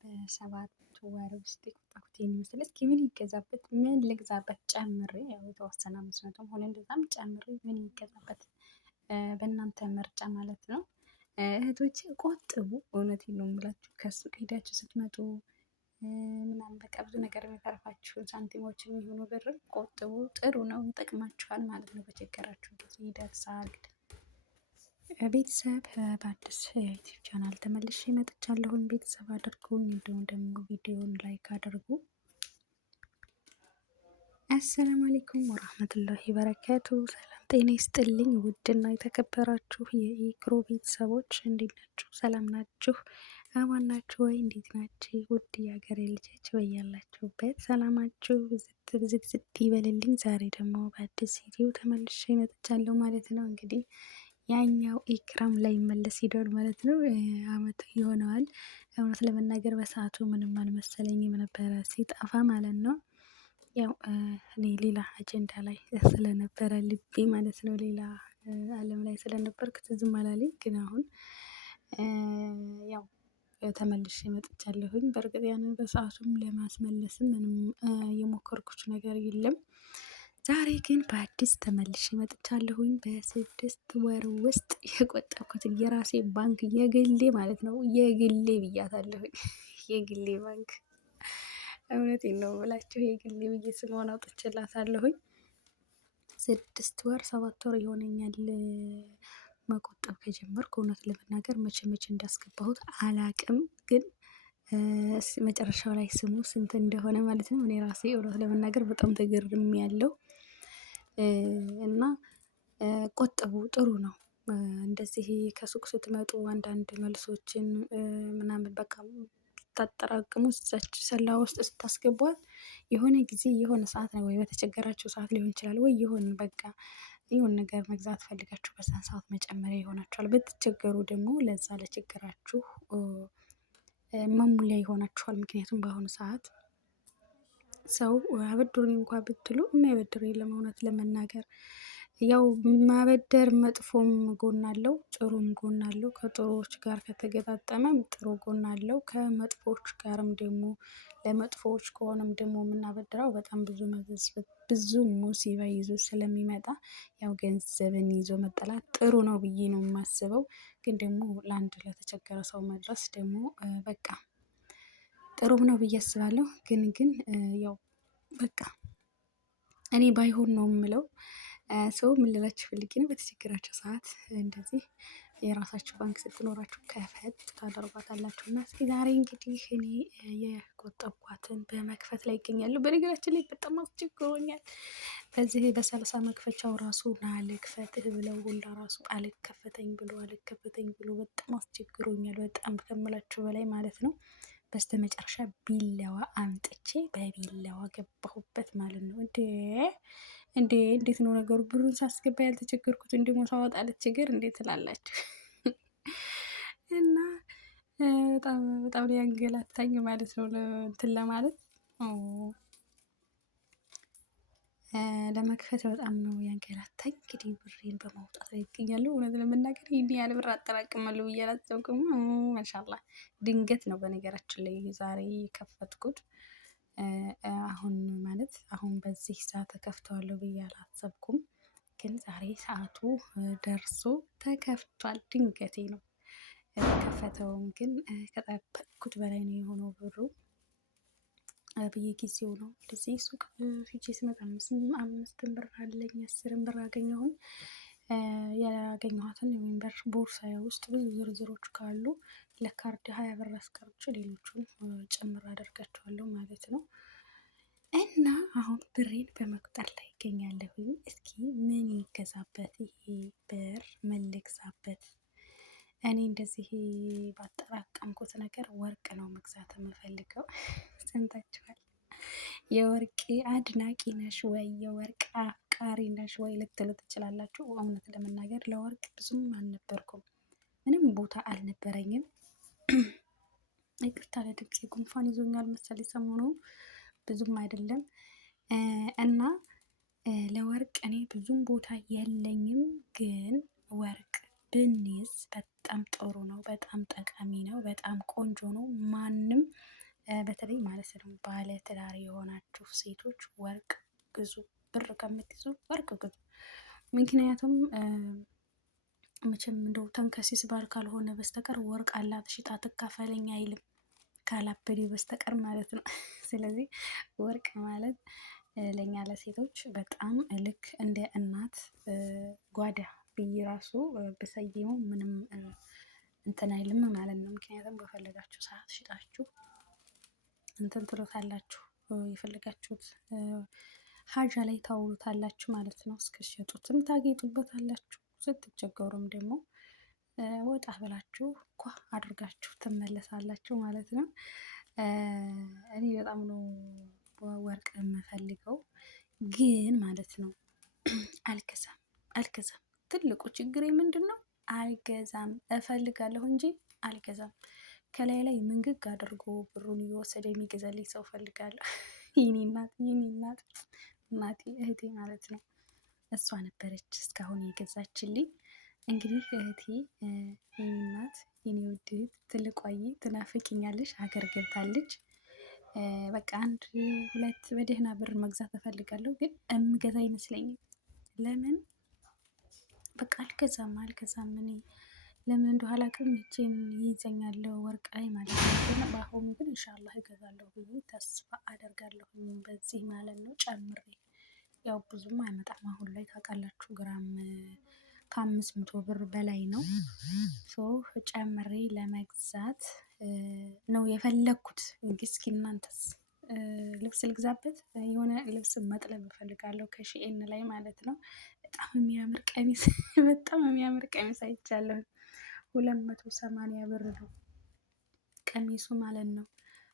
በሰባት ወር ውስጥ የቆጠብኩት የሚመስል እስኪ ምን ይገዛበት ምን ልግዛበት ጨምሬ ያው የተወሰነ 500 ሆነ እንደዛም ጨምሬ ምን ይገዛበት በእናንተ ምርጫ ማለት ነው። እህቶቼ ቆጥቡ፣ እውነቴን ነው የምላችሁ። ከሱቅ ሄዳችሁ ስትመጡ ምናምን በቃ ብዙ ነገር የሚተርፋችሁን ሳንቲሞችን የሚሆኑ ብር ቆጥቡ። ጥሩ ነው፣ ይጠቅማችኋል ማለት ነው። በቸገራችሁ ጊዜ ይደርሳል። ቤተሰብ በአዲስ ዩቲዩብ ቻናል ተመልሼ መጥቻለሁኝ። ቤተሰብ አድርጉኝ፣ እንዲሁም ደግሞ ቪዲዮውን ላይክ አድርጉ። አሰላሙ አለይኩም ወራህመቱላሂ በረካቱ። ሰላም ጤና ይስጥልኝ። ውድና የተከበራችሁ የኢክሮ ቤተሰቦች እንዴት ናችሁ? ሰላም ናችሁ? አማን ናችሁ ወይ? እንዴት ናችሁ? ውድ የሀገሬ ልጆች በያላችሁበት ሰላማችሁ ብዝት ይበልልኝ። ዛሬ ደግሞ በአዲስ ቪዲዮ ተመልሼ መጥቻለሁ ማለት ነው። እንግዲህ ያኛው ኢክራም ላይ መለስ ሂዷል ማለት ነው። አመት ይሆነዋል። እውነት ለመናገር በሰዓቱ ምንም አልመሰለኝም ነበረ ሲጠፋ ማለት ነው። ያው እኔ ሌላ አጀንዳ ላይ ስለነበረ ልቤ ማለት ነው፣ ሌላ ዓለም ላይ ስለነበርኩ ትዝም አላለኝ። ግን አሁን ያው ተመልሼ መጥቻለሁኝ። በእርግጥ ያንን በሰዓቱም ለማስመለስም ምንም የሞከርኩት ነገር የለም። ዛሬ ግን በአዲስ ተመልሼ መጥቻለሁኝ። በ6 ወር ውስጥ የቆጠብኩትን የራሴ ባንክ የግሌ ማለት ነው፣ የግሌ ብያታለሁኝ። የግሌ ባንክ እውነቴን ነው ብላችሁ የግሌ ብዬ ስለሆነ አውጥቼላታለሁኝ። 6 ወር 7 ወር ይሆነኛል መቆጠብ ከጀመርኩ። እውነት ለመናገር መቼ እንዳስገባሁት አላቅም፣ ግን መጨረሻው ላይ ስሙ ስንት እንደሆነ ማለት ነው። እኔ ራሴ እውነት ለመናገር በጣም ተገርሜያለሁ። እና ቆጥቡ፣ ጥሩ ነው። እንደዚህ ከሱቅ ስትመጡ አንዳንድ መልሶችን ምናምን በቃ ታጠራቅሙ እዛች ሰላ ውስጥ ስታስገቧት የሆነ ጊዜ የሆነ ሰዓት ነው፣ ወይ በተቸገራችሁ ሰዓት ሊሆን ይችላል፣ ወይ የሆነ በቃ የሆነ ነገር መግዛት ፈልጋችሁ በዛን ሰዓት መጨመሪያ ይሆናችኋል። ብትቸገሩ ደግሞ ለዛ ለችግራችሁ መሙሊያ ይሆናችኋል። ምክንያቱም በአሁኑ ሰዓት ሰው አበድሩኝ እንኳን ብትሉ የማይበድር የለም። እውነት ለመናገር ያው ማበደር መጥፎም ጎን አለው፣ ጥሩም ጎን አለው። ከጥሩዎች ጋር ከተገጣጠመም ጥሩ ጎን አለው። ከመጥፎዎች ጋርም ደግሞ ለመጥፎዎች ከሆነም ደግሞ የምናበድረው በጣም ብዙ ሙሲባ ይዞ ስለሚመጣ ያው ገንዘብን ይዞ መጠላት ጥሩ ነው ብዬ ነው የማስበው። ግን ደግሞ ለአንድ ለተቸገረ ሰው መድረስ ደግሞ በቃ ጥሩም ነው ብዬ አስባለሁ። ግን ያው በቃ እኔ ባይሆን ነው የምለው። ሰው ምን ልላችሁ ፈልጌ ነው፣ በተቸገራችሁ ሰዓት እንደዚህ የራሳችሁ ባንክ ስትኖራችሁ ከፈት ታደርጓታላችሁ። እና እስኪ ዛሬ እንግዲህ እኔ የቆጠብኳትን በመክፈት ላይ ይገኛሉ። በነገራችን ላይ በጣም አስቸግሮኛል። በዚህ በሰላሳ መክፈቻው ራሱ ና ልክፈትህ ብለው ሁላ ራሱ አልከፈተኝ ብሎ በጣም አስቸግሮኛል። በጣም ከምላችሁ በላይ ማለት ነው። በስተ መጨረሻ ቢላዋ አምጥቼ በቢላዋ ገባሁበት ማለት ነው። እንዴት ነው ነገሩ? ብሩን ሳስገባ ያልተቸገርኩት እንዲሞ ሳወጣ ልትቸገር እንዴት ትላላችሁ? እና በጣም ያንገላታኝ ማለት ነው እንትን ለማለት ለመክፈት በጣም ነው ያንገላታኝ። እንግዲህ ብሬን በማውጣት ላይ ይገኛሉ። እውነት ለመናገር ይሄን ያህል ብር አጠራቅማለሁ ብዬ አላሰብኩም። ማሻአላህ ድንገት ነው በነገራችን ላይ ዛሬ የከፈትኩት። አሁን በዚህ ሰዓት ተከፍተዋለሁ ብዬ አላሰብኩም። ግን ዛሬ ሰዓቱ ደርሶ ተከፍቷል። ድንገቴ ነው የተከፈተውም፣ ግን ከጠበቅኩት በላይ ነው የሆነው ብሩ። በየጊዜው ነው እንደዚህ ሱቅ ሂጄ ስመጣ 5 ብር አለኝ 10 ብር አገኘሁኝ። ያገኘኋትን የወንበር ቦርሳዬ ውስጥ ብዙ ዝርዝሮች ካሉ ለካርድ 20 ብር አስቀርቼ ሌሎቹን ጭምር አደርጋቸዋለሁ ማለት ነው። እና አሁን ብሬን በመቁጠር ላይ ይገኛለሁ። እስኪ ምን ይገዛበት ይሄ ብር? ምን ልግዛበት? እኔ እንደዚህ ባጠራቀምኩት ነገር ወርቅ ነው መግዛት የምፈልገው። ሰምታችኋል። የወርቅ አድናቂ ነሽ ወይ የወርቅ አፍቃሪ ነሽ ወይ ልትሉ ትችላላችሁ። እውነት ለመናገር ለወርቅ ብዙም አልነበርኩም፣ ምንም ቦታ አልነበረኝም። ይቅርታ ለድምፄ፣ ጉንፋን ይዞኛል መሰለኝ ሰሞኑ፣ ብዙም አይደለም። እና ለወርቅ እኔ ብዙም ቦታ የለኝም። ግን ወርቅ ብንይዝ በጣም ጥሩ ነው። በጣም ጠቃሚ ነው። በጣም ቆንጆ ነው። ማንም በተለይ ማለት ነው ባለ ትዳር የሆናችሁ ሴቶች ወርቅ ግዙ። ብር ከምትይዙ ወርቅ ግዙ። ምክንያቱም መቼም እንደው ተንከሲስ ባል ካልሆነ በስተቀር ወርቅ አላት ሽጣ ትካፈለኝ አይልም ካላበደ በስተቀር ማለት ነው። ስለዚህ ወርቅ ማለት ለእኛ ለሴቶች በጣም ልክ እንደ እናት ጓዳ ብዬ ራሱ ብሰይመው ምንም እንትን አይልም ማለት ነው። ምክንያቱም በፈለጋችሁ ሰዓት ሽጣችሁ እንትን ትሎታላችሁ፣ የፈለጋችሁት ሀጃ ላይ ታውሉታላችሁ ማለት ነው። እስከሸጡትም ታጌጡበታላችሁ፣ ስትቸገሩም ደግሞ ወጣ ብላችሁ ኳ አድርጋችሁ ትመለሳላችሁ ማለት ነው። እኔ በጣም ነው ወርቅ የምፈልገው ግን ማለት ነው አልገዛም። ትልቁ ችግሬ ምንድን ነው? አልገዛም። እፈልጋለሁ እንጂ አልገዛም። ከላይ ላይ ምንግግ አድርጎ ብሩን እየወሰደ የሚገዛልኝ ሰው እፈልጋለሁ። የኔ እናት እናቴ እህቴ ማለት ነው። እሷ ነበረች እስካሁን የገዛችልኝ። እንግዲህ እህቴ የኔ እናት የኔ ውድ እህት ትልቋዬ ትናፍቅኛለች፣ ሀገር ገብታለች። በቃ አንድ ሁለት በደህና ብር መግዛት እፈልጋለሁ፣ ግን እምገዛ አይመስለኝም። ለምን በቃ አልገዛም። እኔ ለምን እንደው አላውቅም፣ እጄን ይይዘኛል ወርቅ ላይ ማለት ነው። ግን በአሁኑ ግን ኢንሻላህ እገዛለሁ ብዬ ተስፋ አደርጋለሁ። በዚህ ማለት ነው ጨምሬ፣ ያው ብዙም አይመጣም አሁን ላይ ታውቃላችሁ፣ ግራም ከ500 ብር በላይ ነው። ጨምሬ ለመግዛት ነው የፈለግኩት። እስኪ እናንተስ? ልብስ ልግዛበት፣ የሆነ ልብስ መጥለብ እፈልጋለሁ ከሺኤን ላይ ማለት ነው። በጣም የሚያምር ቀሚስ በጣም የሚያምር ቀሚስ አይቻለሁ። 280 ብር ነው ቀሚሱ ማለት ነው።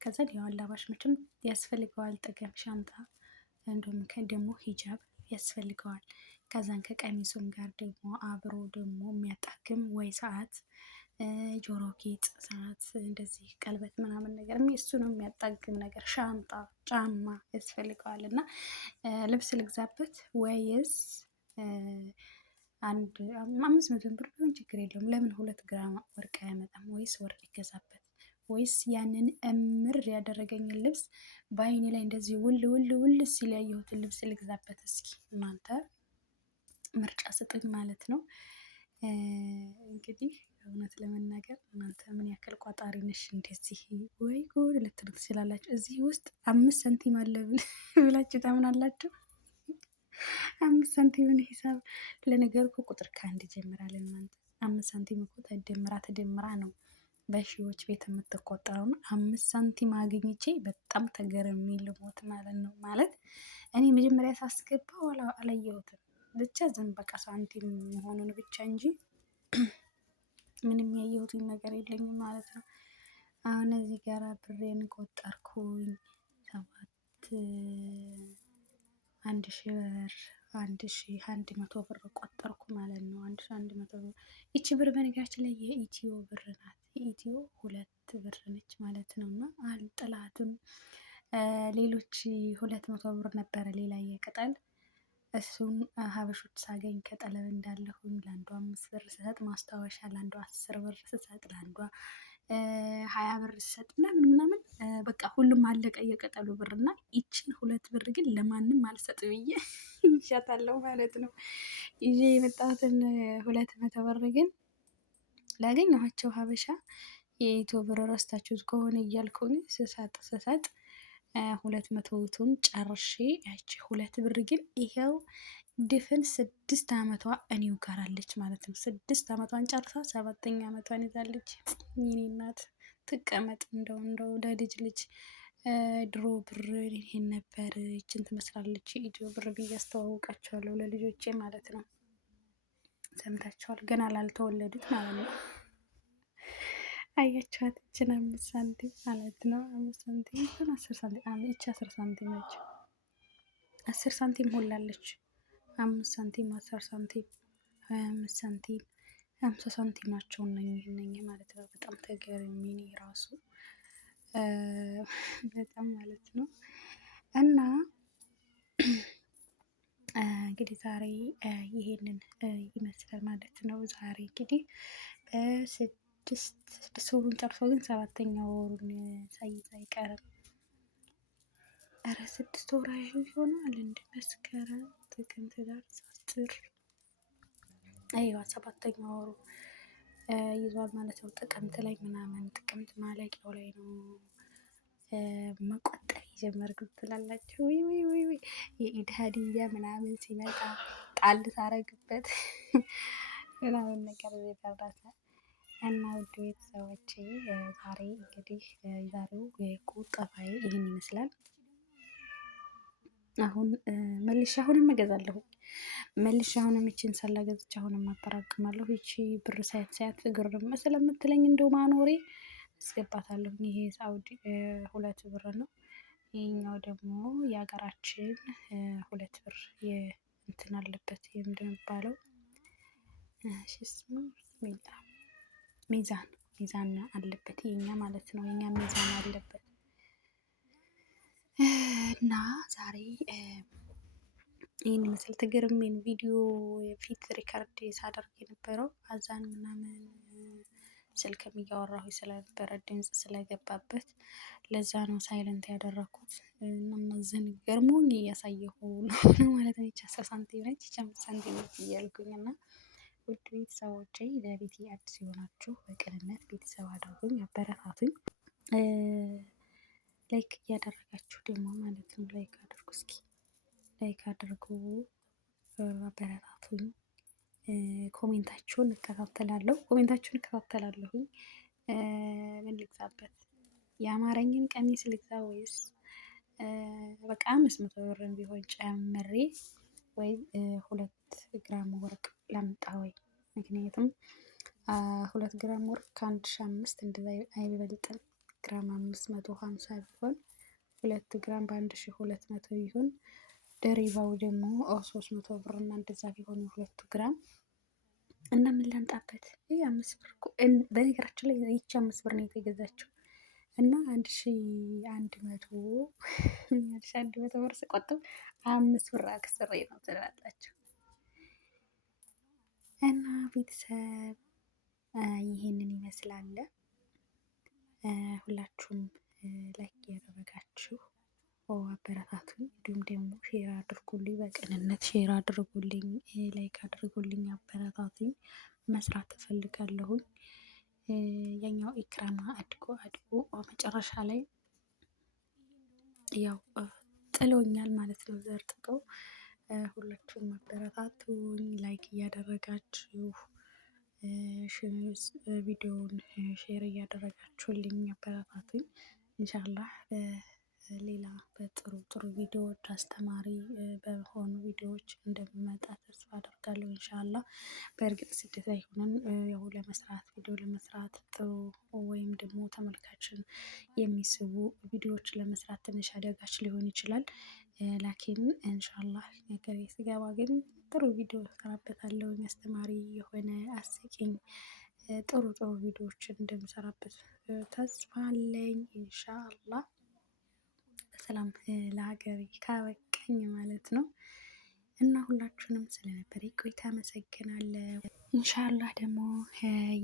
ከዛ ያው አላባሽ መቼም ያስፈልገዋል፣ ጥገም ሻንጣ፣ እንዲሁም ደግሞ ሂጃብ ያስፈልገዋል። ከዛን ከቀሚሱም ጋር ደግሞ አብሮ ደግሞ የሚያጣክም ወይ ሰዓት፣ ጆሮ ጌጥ፣ ሰዓት፣ እንደዚህ ቀለበት ምናምን ነገር እሱ ነው የሚያጣግም ነገር፣ ሻንጣ፣ ጫማ ያስፈልገዋል። እና ልብስ ልግዛበት ወይስ አንድ 500 ብር ቢሆን ችግር የለውም። ለምን 2 ግራም ወርቅ አያመጣም? ወይስ ወርቅ ይገዛበት? ወይስ ያንን እምር ያደረገኝን ልብስ በአይኔ ላይ እንደዚህ ውል ሲል ያየሁትን ልብስ ልግዛበት? እስኪ እናንተ ምርጫ ስጡኝ ማለት ነው። እንግዲህ እውነት ለመናገር እናንተ ምን ያክል ቋጣሪ ነሽ እንደዚህ ወይ ጉድ ልትሉ ትችላላችሁ። እዚህ ውስጥ 5 ሳንቲም አለ ብላችሁ ታምናላችሁ? 5 ሳንቲምን ሂሳብ ለነገሩ እኮ ቁጥር ከአንድ ይጀምራል። እናንተ 5 ሳንቲም እኮ ተደምራ ነው በሺዎች ቤት የምትቆጠረው ነው። 5 ሳንቲም አግኝቼ በጣም ተገርሜ ልሞት ማለት ነው። ማለት እኔ መጀመሪያ ሳስገባው አላየሁትም፣ ብቻ ዝም በቃ ሳንቲም መሆኑን ብቻ እንጂ ምንም ያየሁትኝ ነገር የለኝም ማለት ነው። አሁን እዚህ ጋር ብሬን ቆጠርኩኝ። 1100 ብር ቆጠርኩ ማለት ነው። 1100 ብር። ይቺ ብር በነገራችን ላይ የኢትዮ ብር ናት። የኢትዮ 2 ብር ነች ማለት ነው። እና አልጥላትም። ሌሎች 200 ብር ነበረ ሌላ የቅጠል፣ እሱን ሀበሾች ሳገኝ ከጠለብ እንዳለሁኝ ለአንዷ 5 ብር ስሰጥ ማስታወሻ፣ ለአንዷ 10 ብር ስሰጥ፣ ለአንዷ 20 ብር ስሰጥ ምናምን በቃ ሁሉም አለቀ የቅጠሉ ብር። እና ይችን 2 ብር ግን ለማንም አልሰጥ ብዬ ይሻታለሁ ማለት ነው። ይዤ የመጣሁትን 200 ብር ግን ላገኘኋቸው ሀበሻ የኢትዮ ብር ረስታችሁት ከሆነ እያልኩኝ ስሰጥ 200ቱን ጨርሼ ያቺ 2 ብር ግን ይኸው ድፍን 6 ዓመቷ እኔው ጋር አለች ማለት ነው። 6 ዓመቷን ጨርሳ 7ኛ ዓመቷን ይዛለች። የኔ እናት ትቀመጥ። እንደው ለልጅ ልጅ ድሮ ብር ይሄን ነበር ይችን ትመስላለች የኢትዮ ብር ብዬ አስተዋውቃቸዋለሁ ለልጆቼ ማለት ነው። ሰምታችኋል? ገና ላልተወለዱት ማለት ነው። አያችኋት? ይችን 5 ሳንቲም ማለት ነው። 5 ሳንቲም 10 ሳንቲም ይቺ 10 ሳንቲም ነች። 10 ሳንቲም ሆላለች። 5 ሳንቲም 10 ሳንቲም 25 ሳንቲም 50 ሳንቲም ናቸው እነኚህ ማለት ነው። በጣም ተገርሜ እኔ ራሱ በጣም ማለት ነው። እና እንግዲህ ዛሬ ይሄንን ይመስላል ማለት ነው። ዛሬ እንግዲህ ስድስት ወሩን ጨርሶ ግን ሰባተኛ ወሩን ሳይዝ አይቀርም። ኧረ 6 ወር ይሆናል እንደ መስከረም፣ ጥቅምት፣ ህዳር፣ ጥር አይዋ 7ኛ ወሩ ይዟል ማለት ነው። ጥቅምት ላይ ምናምን ጥቅምት ማለቂያው ላይ ነው መቆጠር የጀመርኩት ትላላችሁ። ወይ የኢድ ሀዲያ ምናምን ሲመጣ ጣል ሳረግበት ምናምን ነገር የደረሰ እና ውድ ቤተሰቦቼ ዛሬ እንግዲህ የዛሬው የቁጠባዬ ይህን ይመስላል። አሁን መልሼ አሁንም እገዛለሁ። መልሼ አሁንም ይቺን ሰላ ገዝቼ አሁንም አጠራቅማለሁ። ይቺ ብር ሳያት ግርም ስለምትለኝ እንደው ማኖሬ አስገባታለሁ። ይሄ ሳውዲ 2 ብር ነው። ይሄኛው ደግሞ የሀገራችን 2 ብር እንትን አለበት ምንድን ነው የሚባለው? ሚዛን አለበት የኛ ማለት ነው። የኛ ሚዛን አለበት እና ዛሬ ይህን ምስል ትግርሜን ቪዲዮ ፊት ሪከርድ ሳደርግ የነበረው አዛን ምናምን ስልክም እያወራሁ ስለነበረ ድምፅ ስለገባበት ለዛ ነው ሳይለንት ያደረኩት። እነዚህን ገርሞኝ እያሳየሁ ነው ማለት ነው። 10 ሳንቲም ነች 5 ሳንቲም ነች እያልኩኝ እና ውድ ቤተሰቦቼ ለቤቴ አዲስ የሆናችሁ በቅንነት ቤተሰብ አድርጉኝ፣ አበረታቱኝ። ላይክ እያደረጋችሁ ደግሞ ማለት ነው ላይክ አድርጉ፣ እስኪ ላይክ አድርጉ፣ አበረታቱኝ። ኮሜንታችሁን እከታተላለሁ፣ እከታተላለሁኝ። ምን ልግዛበት? የአማረኝን ቀሚስ ልግዛ ወይስ በቃ 500 ብርም ቢሆን ጨምሬ ወይ 2 ግራም ወርቅ ላምጣ ወይ? ምክንያቱም 2 ግራም ወርቅ ከ1500 እንደዛ አይበልጥም። ግራም 550 ቢሆን 2 ግራም በ1200 ቢሆን ደሪባው ደግሞ 300 ብር እና እንደዛ ቢሆን 2 ግራም እና ምን ላምጣበት? ይህ 5 ብር እኮ በነገራችን ላይ ይቺ 5 ብር ነው የተገዛችው እና 1100 ብር ስቆጥብ 5 ብር አክስሬ ነው ትላላችሁ። እና ቤተሰብ ይሄንን ይመስላል። ሁላችሁም ላይክ እያደረጋችሁ አበረታቱኝ። እንዲሁም ደግሞ ሼር አድርጉልኝ፣ በቅንነት ሼር አድርጉልኝ፣ ላይክ አድርጉልኝ፣ አበረታቱኝ። መስራት እፈልጋለሁኝ። ያኛው ኢክራማ አድጎ መጨረሻ ላይ ያው ጥሎኛል ማለት ነው፣ ዘርጥጦ። ሁላችሁም አበረታቱኝ፣ ላይክ እያደረጋችሁ ቪዲዮውን ሼር እያደረጋችሁልኝ አበረታቱኝ። ኢንሻአላህ ሌላ በጥሩ ቪዲዮዎች አስተማሪ በሆኑ ቪዲዮዎች እንደምመጣ ተስፋ አደርጋለሁ ኢንሻአላህ። በእርግጥ ስደት ላይ ሆነን ያው ለመስራት ቪዲዮ ለመስራት ጥሩ ወይም ደግሞ ተመልካችን የሚስቡ ቪዲዮዎች ለመስራት ትንሽ አዳጋች ሊሆን ይችላል። ላኪን ኢንሻአላህ ነገሬ ስገባ ግን ጥሩ ቪዲዮ እሰራበታለሁ። አስተማሪ የሆነ አስቂኝ ጥሩ ቪዲዮዎችን እንደምሰራበት ተስፋ አለኝ ኢንሻአላህ። በሰላም ለሀገሬ ካበቃኝ ማለት ነው። እና ሁላችሁንም ስለነበረ ቆይታ አመሰግናለሁ። ኢንሻአላህ ደግሞ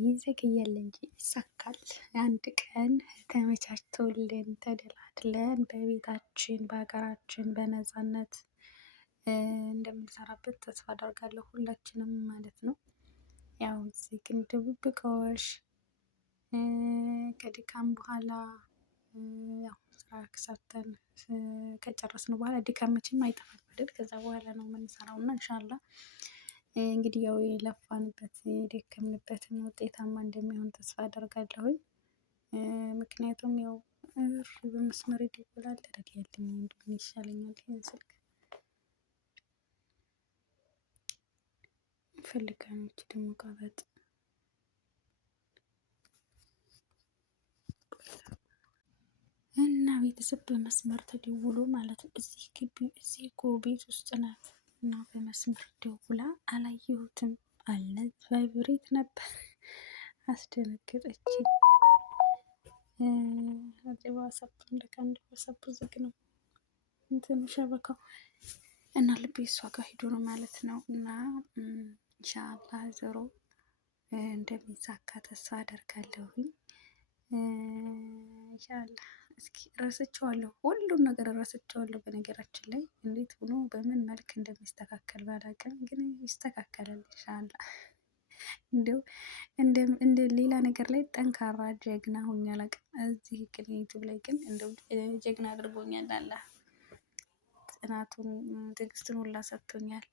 ይዘገያል እንጂ ይሳካል። አንድ ቀን ተመቻችቶልን ተደላድለን በቤታችን በሀገራችን በነፃነት እንደምንሰራበት ተስፋ አደርጋለሁ፣ ሁላችንም ማለት ነው። ያው እዚህ ግን ድብብቆሽ ከድካም በኋላ ያው ስራ ሰርተን ከጨረስን በኋላ ድካም መቼም አይጠፋም አይደል? ከዛ በኋላ ነው የምንሰራው እና ኢንሻአላህ እንግዲህ ያው የለፋንበት የደከምንበትን ውጤታማ እንደሚሆን ተስፋ አደርጋለሁኝ። ምክንያቱም ያው በመስመር ይደውላል ያለኝ እንደሆነ ይሻለኛል። ይሄን ስልክ ፈልጋኖች ደግሞ ቀበጥ እና ቤተሰብ በመስመር ተደውሎ ማለት ነው። እዚህ ግቢ እዚህ እኮ ቤት ውስጥ ናት እና በመስመር ደውላ አላየሁትም አለ። ቫይብሬት ነበር፣ አስደነገጠችኝ። ዋትስአፕ እንደካ ዋትስአፕ ዝግ ነው እንትኑ ሸበካው እና ልቤ እሷ ጋር ሂዶ ነው ማለት ነው። እና ኢንሻአላህ ዞሮ እንደሚሳካ ተስፋ አደርጋለሁኝ። ኢንሻአላህ እስኪ ረስቸዋለሁ፣ ሁሉም ነገር ረስቸዋለሁ። በነገራችን ላይ እንዴት ሆኖ በምን መልክ እንደሚስተካከል ባላውቅም ግን ይስተካከላል ኢንሻአላህ። እንደው እንደ ሌላ ነገር ላይ ጠንካራ ጀግና ሆኜ አላውቅም። እዚህ ግን ዩቲዩብ ላይ ግን እንደው ጀግና አድርጎኛል። አላህ ጽናቱን ትዕግስቱን ሁላ ሰጥቶኛል።